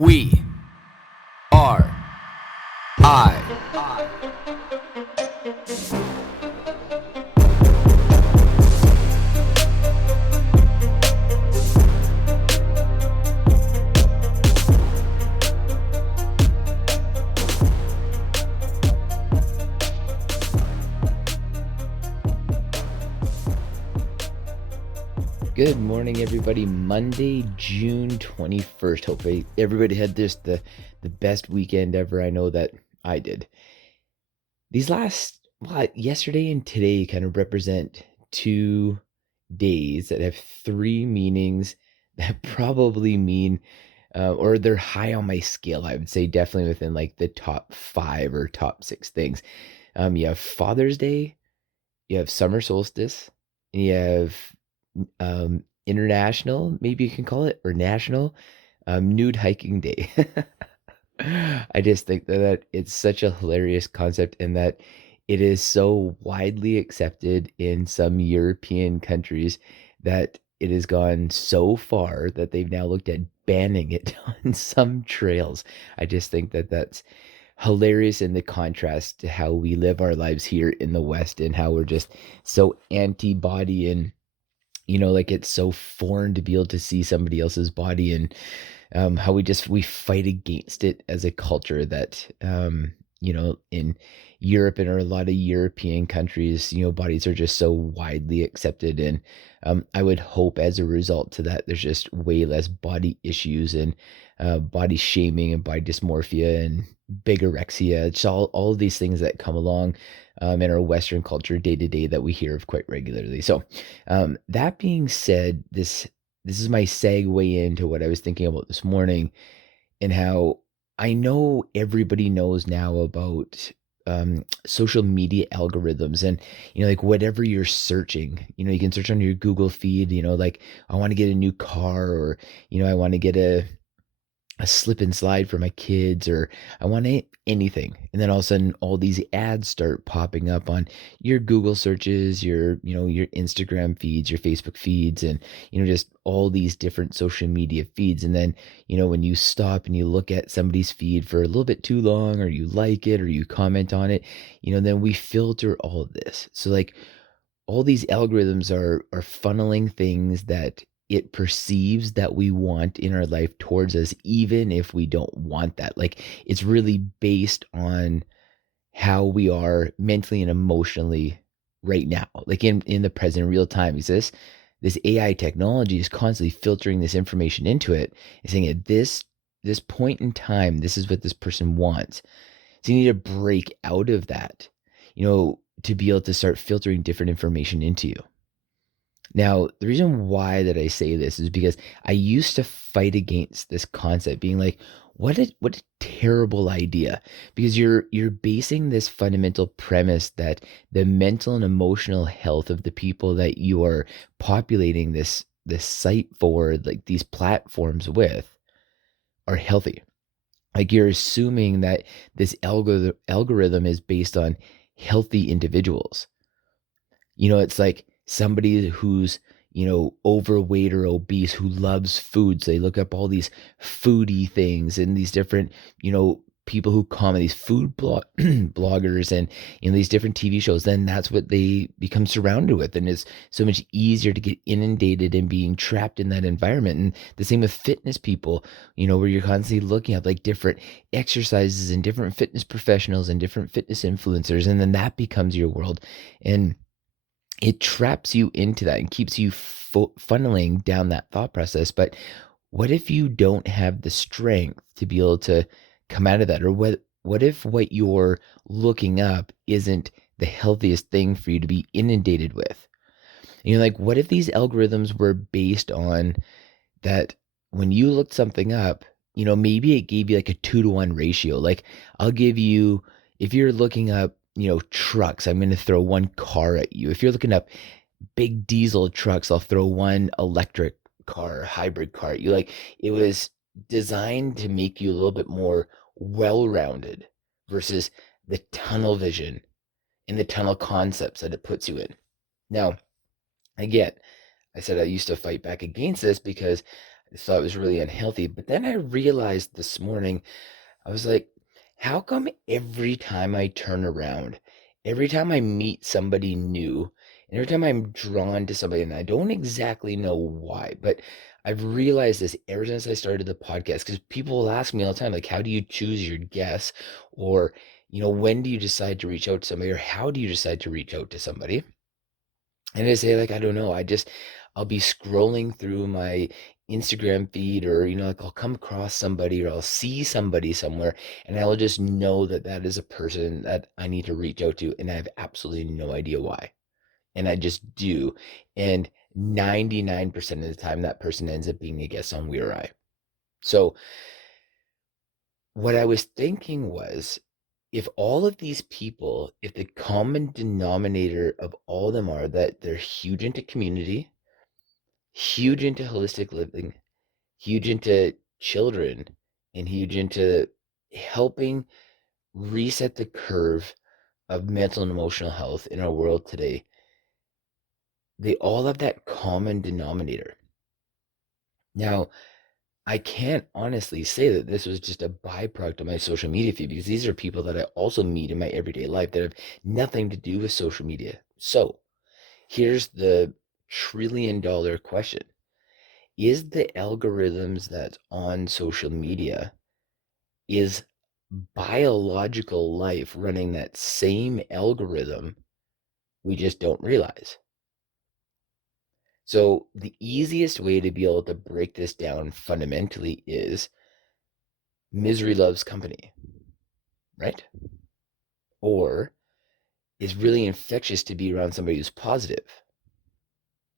We are I. Good morning, everybody. Monday, June 21st. Hopefully, everybody had the best weekend ever. I know that I did. Yesterday and today kind of represent 2 days that have three meanings that probably mean, or they're high on my scale. I would say definitely within like the top five or top six things. You have Father's Day, you have summer solstice, and you have international, maybe you can call it, or national, nude hiking day. I just think that it's such a hilarious concept and that it is so widely accepted in some European countries that it has gone so far that they've now looked at banning it on some trails. I just think that that's hilarious in the contrast to how we live our lives here in the West and how we're just so anti-body and like it's so foreign to be able to see somebody else's body and how we fight against it as a culture that in Europe and or a lot of European countries, bodies are just so widely accepted. And I would hope as a result to that, there's just way less body issues and body shaming and body dysmorphia and bigorexia. It's all of these things that come along in our Western culture day to day that we hear of quite regularly. So that being said, this is my segue into what I was thinking about this morning and how I know everybody knows now about social media algorithms and like whatever you're searching, you can search on your Google feed, like I want to get a new car, or I want to get a slip and slide for my kids, or I want anything. And then all of a sudden all these ads start popping up on your Google searches, your Instagram feeds, your Facebook feeds, and just all these different social media feeds. And then when you stop and you look at somebody's feed for a little bit too long, or you like it or you comment on it, then we filter all of this. So like all these algorithms are funneling things that it perceives that we want in our life towards us, even if we don't want that. Like it's really based on how we are mentally and emotionally right now, like in the present real time. Is this AI technology is constantly filtering this information into it and saying at this point in time, this is what this person wants. So you need to break out of that, to be able to start filtering different information into you. Now, the reason why that I say this is because I used to fight against this concept being like, what a terrible idea, because you're basing this fundamental premise that the mental and emotional health of the people that you are populating this site for, like these platforms with, are healthy. Like you're assuming that this algorithm is based on healthy individuals. It's like somebody who's, overweight or obese who loves food. So they look up all these foodie things and these different, people who comment, these food bloggers and, these different TV shows. Then that's what they become surrounded with. And it's so much easier to get inundated and being trapped in that environment. And the same with fitness people, where you're constantly looking at like different exercises and different fitness professionals and different fitness influencers. And then that becomes your world. And it traps you into that and keeps you funneling down that thought process. But what if you don't have the strength to be able to come out of that? Or what if what you're looking up isn't the healthiest thing for you to be inundated with? Like, what if these algorithms were based on that when you looked something up, maybe it gave you like a 2-to-1 ratio. Like I'll give you, if you're looking up, trucks, I'm going to throw one car at you. If you're looking up big diesel trucks, I'll throw one electric car, hybrid car at you. Like it was designed to make you a little bit more well-rounded versus the tunnel vision and the tunnel concepts that it puts you in. Now, again, I said I used to fight back against this because So it was really unhealthy. But then I realized this morning, I was like, how come every time I turn around, every time I meet somebody new, and every time I'm drawn to somebody, and I don't exactly know why, but I've realized this ever since I started the podcast, because people will ask me all the time, like, how do you choose your guests? Or, when do you decide to reach out to somebody? Or how do you decide to reach out to somebody? And I say, like, I don't know. I'll be scrolling through my Instagram feed, or, like, I'll come across somebody, or I'll see somebody somewhere, and I'll just know that that is a person that I need to reach out to. And I have absolutely no idea why. And I just do. And 99% of the time, that person ends up being a guest on We Are I. So what I was thinking was, if all of these people, if the common denominator of all of them are that they're huge into community, huge into holistic living, huge into children, and huge into helping reset the curve of mental and emotional health in our world today, they all have that common denominator. Now, I can't honestly say that this was just a byproduct of my social media feed, because these are people that I also meet in my everyday life that have nothing to do with social media. So here's the $1 trillion question. Is the algorithms that's on social media, is biological life running that same algorithm? We just don't realize. So the easiest way to be able to break this down fundamentally is misery loves company, right? Or it's really infectious to be around somebody who's positive,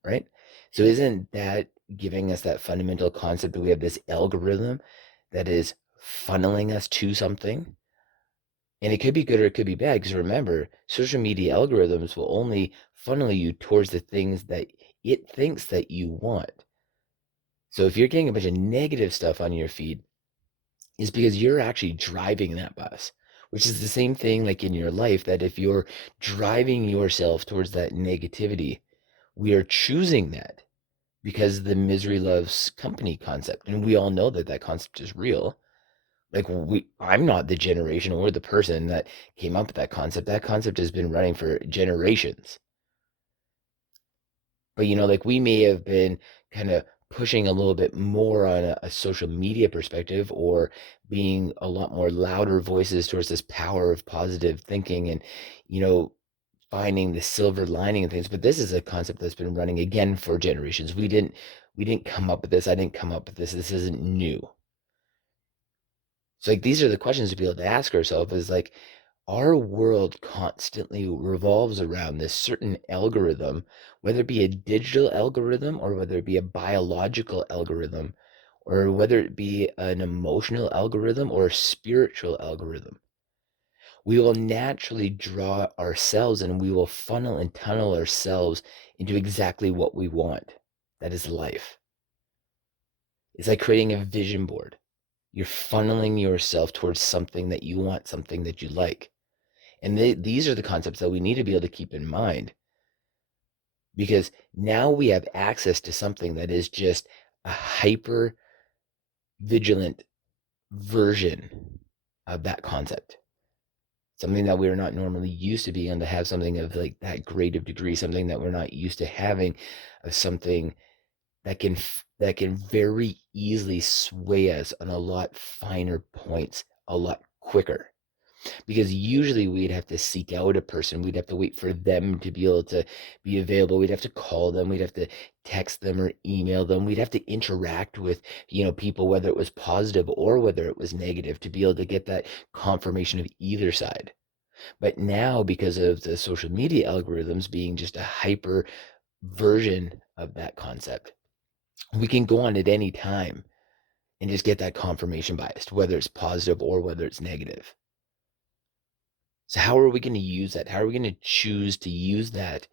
right? So isn't that giving us that fundamental concept that we have this algorithm that is funneling us to something? And it could be good or it could be bad, because remember, social media algorithms will only funnel you towards the things that it thinks that you want. So if you're getting a bunch of negative stuff on your feed, it's because you're actually driving that bus, which is the same thing like in your life, that if you're driving yourself towards that negativity, we are choosing that because the misery loves company concept. And we all know that that concept is real. Like I'm not the generation or the person that came up with that concept. That concept has been running for generations. But like we may have been kind of pushing a little bit more on a social media perspective, or being a lot more louder voices towards this power of positive thinking, and finding the silver lining and things. But this is a concept that's been running again for generations. We didn't come up with this. I didn't come up with this. This isn't new. So like these are the questions to be able to ask ourselves, is like, our world constantly revolves around this certain algorithm, whether it be a digital algorithm, or whether it be a biological algorithm, or whether it be an emotional algorithm or a spiritual algorithm. We will naturally draw ourselves, and we will funnel and tunnel ourselves into exactly what we want. That is life. It's like creating a vision board. You're funneling yourself towards something that you want, something that you like. And these are the concepts that we need to be able to keep in mind, because now we have access to something that is just a hyper vigilant version of that concept. Something that we're not normally used to being able to have, something of like that great of degree, something that we're not used to having, of something that can very easily sway us on a lot finer points a lot quicker. Because usually we'd have to seek out a person. We'd have to wait for them to be able to be available. We'd have to call them. We'd have to text them or email them. We'd have to interact with, people, whether it was positive or whether it was negative, to be able to get that confirmation of either side. But now, because of the social media algorithms being just a hyper version of that concept, we can go on at any time and just get that confirmation bias, whether it's positive or whether it's negative. So how are we going to use that? How are we going to choose to use that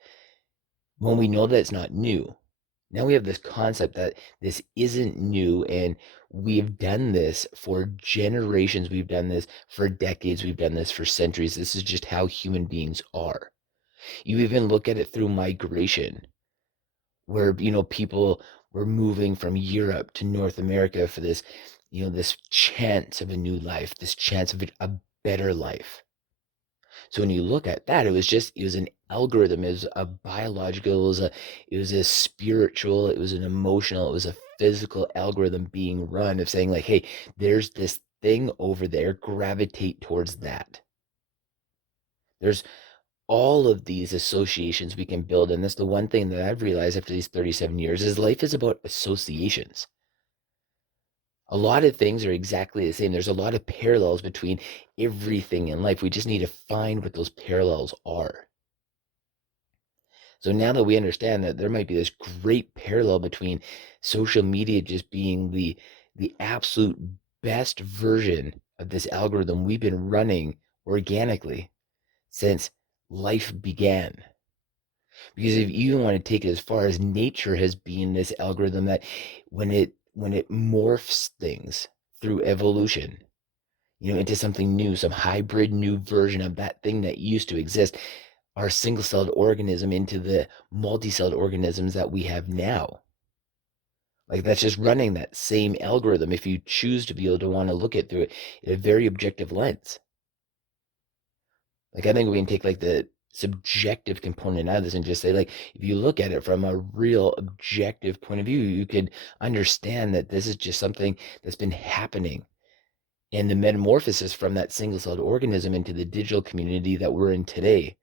when we know that it's not new? Now we have this concept that this isn't new, and we've done this for generations. We've done this for decades. We've done this for centuries. This is just how human beings are. You even look at it through migration, where, people We're moving from Europe to North America for this, this chance of a new life, this chance of a better life. So when you look at that, it was an algorithm, it was a biological, it was a spiritual, it was an emotional, it was a physical algorithm being run of saying like, hey, there's this thing over there, gravitate towards that. There's all of these associations we can build. And that's the one thing that I've realized after these 37 years is life is about associations. A lot of things are exactly the same. There's a lot of parallels between everything in life. We just need to find what those parallels are. So now that we understand that there might be this great parallel between social media just being the absolute best version of this algorithm we've been running organically since life began. Because if you even want to take it as far as nature has been this algorithm that when it morphs things through evolution, into something new, some hybrid new version of that thing that used to exist, our single-celled organism into the multi-celled organisms that we have now. Like that's just running that same algorithm if you choose to be able to want to look at through it in a very objective lens. Like I think we can take like the subjective component out of this and just say like if you look at it from a real objective point of view, you could understand that this is just something that's been happening. And the metamorphosis from that single-celled organism into the digital community that we're in today,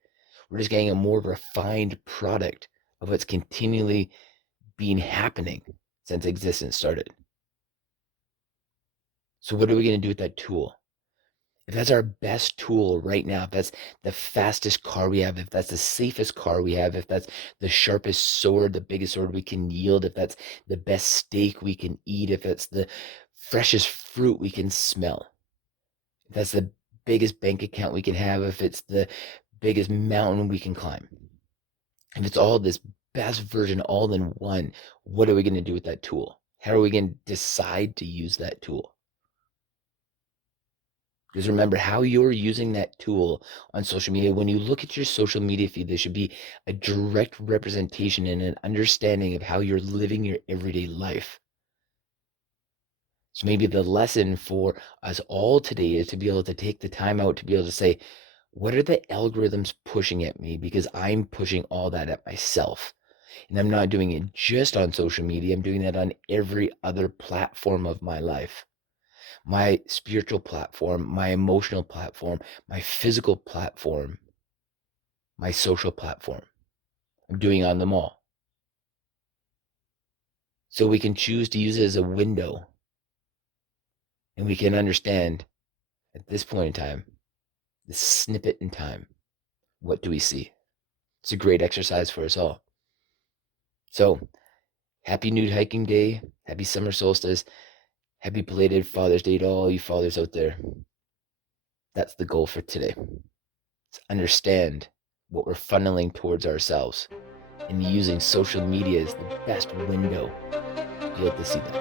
we're just getting a more refined product of what's continually been happening since existence started. So what are we going to do with that tool? If that's our best tool right now, if that's the fastest car we have, if that's the safest car we have, if that's the sharpest sword, the biggest sword we can yield, if that's the best steak we can eat, if it's the freshest fruit we can smell, if that's the biggest bank account we can have, if it's the biggest mountain we can climb, if it's all this best version all in one, what are we going to do with that tool? How are we going to decide to use that tool? Because remember how you're using that tool on social media. When you look at your social media feed, there should be a direct representation and an understanding of how you're living your everyday life. So maybe the lesson for us all today is to be able to take the time out to be able to say, what are the algorithms pushing at me? Because I'm pushing all that at myself. And I'm not doing it just on social media. I'm doing that on every other platform of my life. My spiritual platform, my emotional platform, my physical platform, my social platform. I'm doing on them all. So we can choose to use it as a window. And we can understand at this point in time, this snippet in time, what do we see? It's a great exercise for us all. So happy Nude Hiking Day. Happy summer solstice. Happy belated Father's Day to all you fathers out there. That's the goal for today. To understand what we're funneling towards ourselves and using social media as the best window to be able to see that.